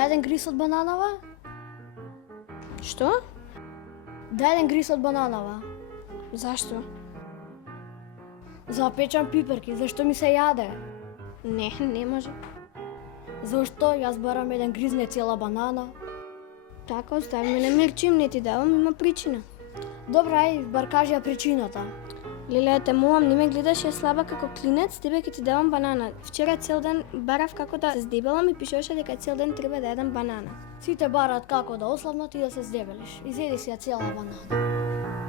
Дај еден гриз од бананава? Што? Дај еден гриз од бананава. Зашто? За да печам пиперки, зашто ми се јаде? Не може. Зашто јас барам еден гриз, не цела банана? Така, остави ме на мир, чим не ти давам, има причина. Добра, ај, бар кажи ја причината. Леле, те молам, не ме гледаш ја слаба како клинец, тебе ќе ти давам банана. Вчера цел ден барав како да се здебелам и пишеше дека цел ден треба да јадам банана. Сите бараат како да ослабнат и да се здебелиш. Изеди си ја цела банана.